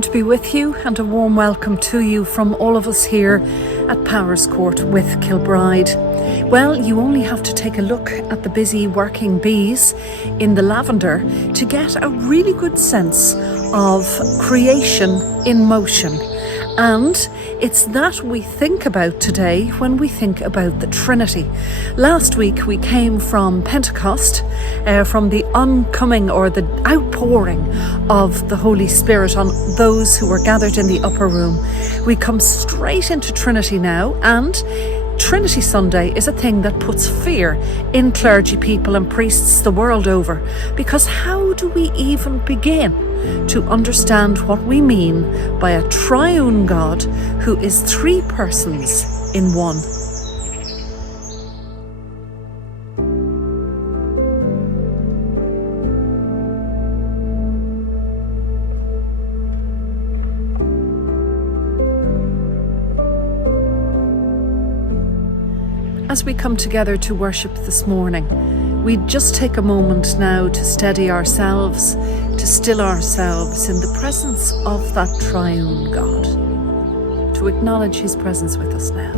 Lord be with you, and a warm welcome to you from all of us here at Powerscourt with Kilbride. Well, you only have to take a look at the busy working bees in the lavender to get a really good sense of creation in motion. And it's that we think about today when we think about the Trinity. Last week we came from Pentecost, from the oncoming or the outpouring of the Holy Spirit on those who were gathered in the upper room. We come straight into Trinity now, and Trinity Sunday is a thing that puts fear in clergy people and priests the world over, because how do we even begin to understand what we mean by a triune God who is three persons in one? As we come together to worship this morning, we just take a moment now to steady ourselves, to still ourselves in the presence of that triune God, to acknowledge his presence with us now.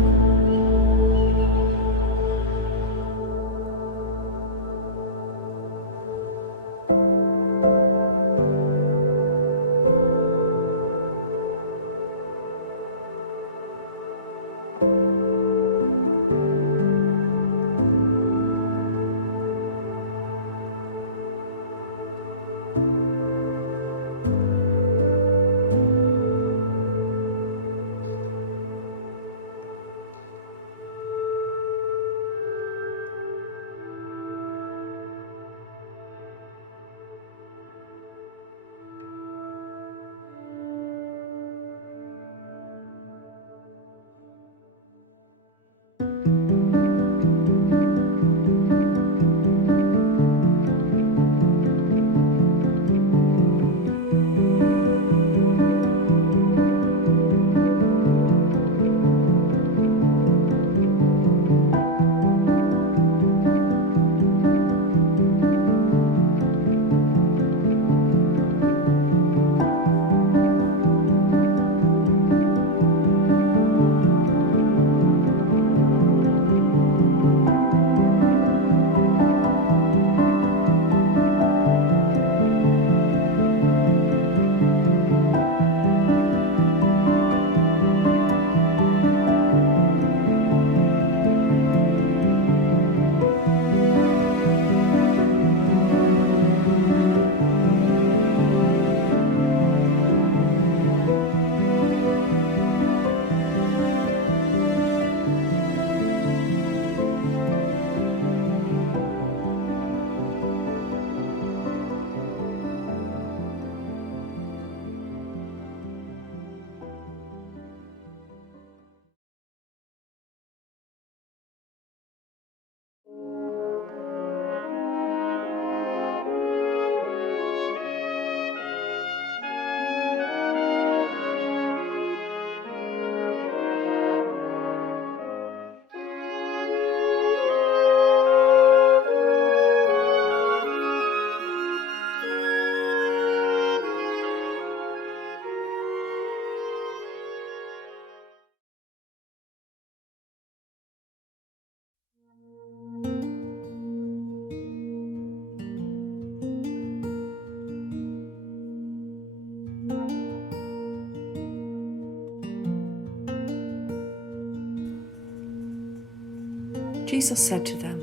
Jesus said to them,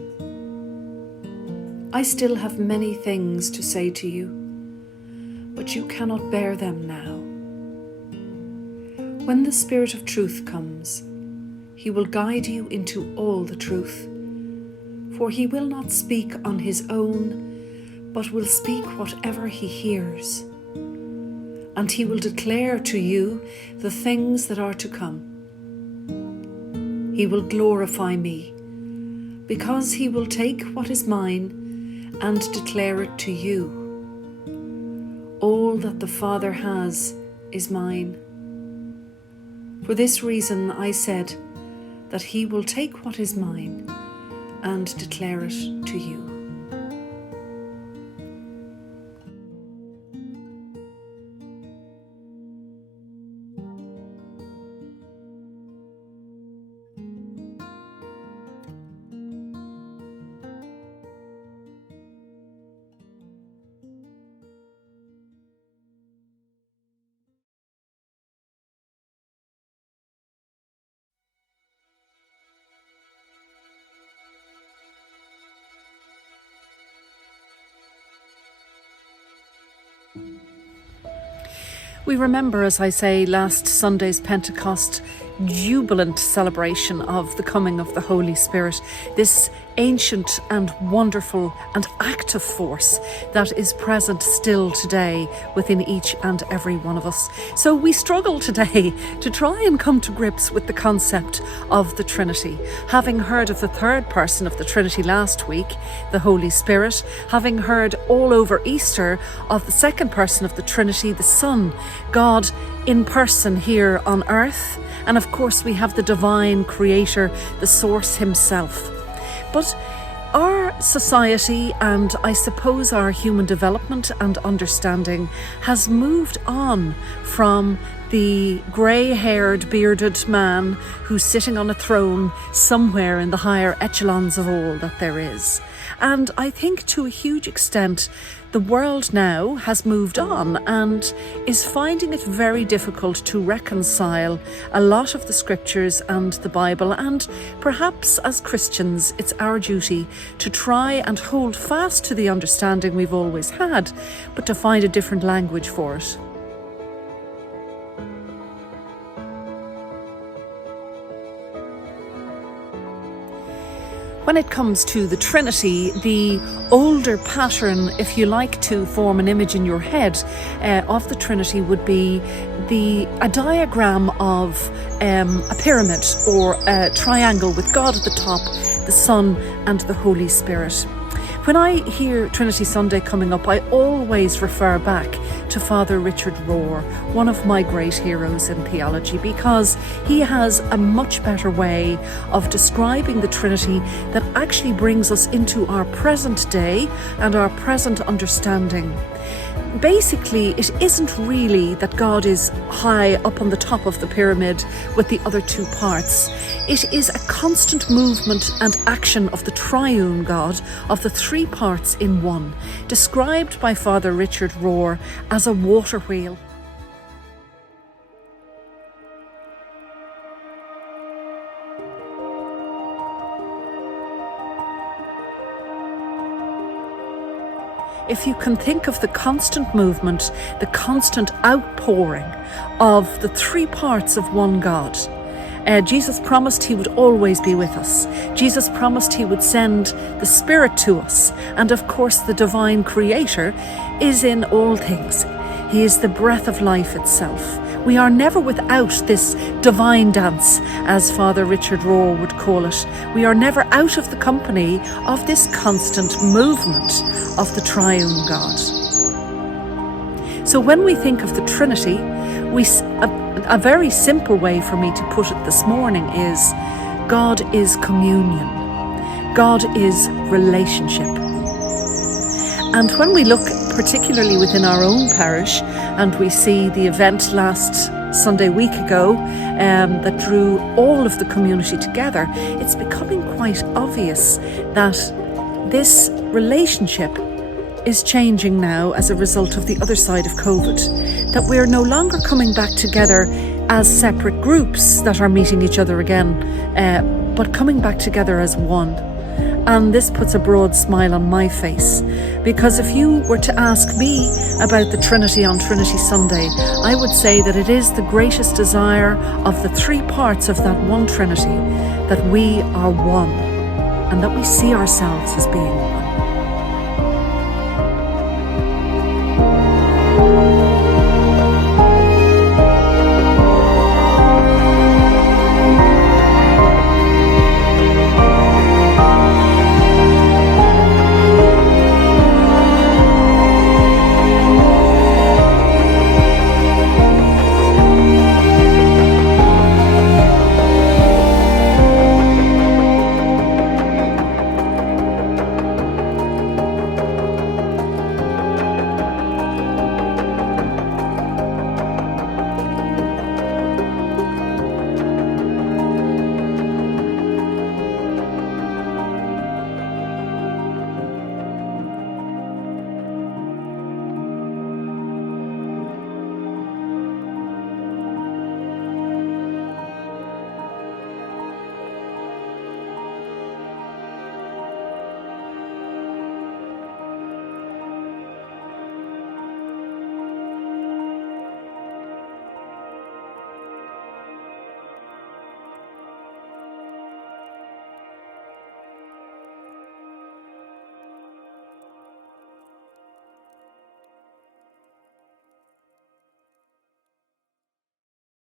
"I still have many things to say to you, but you cannot bear them now. When the Spirit of truth comes, he will guide you into all the truth, for he will not speak on his own, but will speak whatever he hears. And he will declare to you the things that are to come. He will glorify me, because he will take what is mine and declare it to you. All that the Father has is mine. For this reason I said that he will take what is mine and declare it to you." We remember, as I say, last Sunday's Pentecost jubilant celebration of the coming of the Holy Spirit, this ancient and wonderful and active force that is present still today within each and every one of us. So we struggle today to try and come to grips with the concept of the Trinity. Having heard of the third person of the Trinity last week, the Holy Spirit, having heard all over Easter of the second person of the Trinity, the Son, God in person here on earth, and of course we have the divine creator, the source himself. But our society, and I suppose our human development and understanding, has moved on from the grey-haired, bearded man who's sitting on a throne somewhere in the higher echelons of all that there is. And I think to a huge extent, the world now has moved on and is finding it very difficult to reconcile a lot of the scriptures and the Bible. And perhaps as Christians, it's our duty to try and hold fast to the understanding we've always had, but to find a different language for it. When it comes to the Trinity, the older pattern, if you like to form an image in your head of the Trinity, would be a diagram of a pyramid or a triangle with God at the top, the Son and the Holy Spirit. When I hear Trinity Sunday coming up, I always refer back to Father Richard Rohr, one of my great heroes in theology, because he has a much better way of describing the Trinity that actually brings us into our present day and our present understanding. Basically, it isn't really that God is high up on the top of the pyramid with the other two parts. It is a constant movement and action of the triune God, of the three parts in one, described by Father Richard Rohr as a water wheel. If you can think of the constant movement, the constant outpouring of the three parts of one God. Jesus promised he would always be with us. Jesus promised he would send the Spirit to us. And of course, the divine creator is in all things. He is the breath of life itself. We are never without this divine dance, as Father Richard Rohr would call it. We are never out of the company of this constant movement of the triune God. So when we think of the Trinity, a very simple way for me to put it this morning is God is communion. God is relationship. And when we look particularly within our own parish and we see the event last Sunday week ago that drew all of the community together, it's becoming quite obvious that this relationship is changing now as a result of the other side of COVID, that we're no longer coming back together as separate groups that are meeting each other again, but coming back together as one. And this puts a broad smile on my face, because if you were to ask me about the Trinity on Trinity Sunday, I would say that it is the greatest desire of the three parts of that one Trinity, that we are one and that we see ourselves as being one.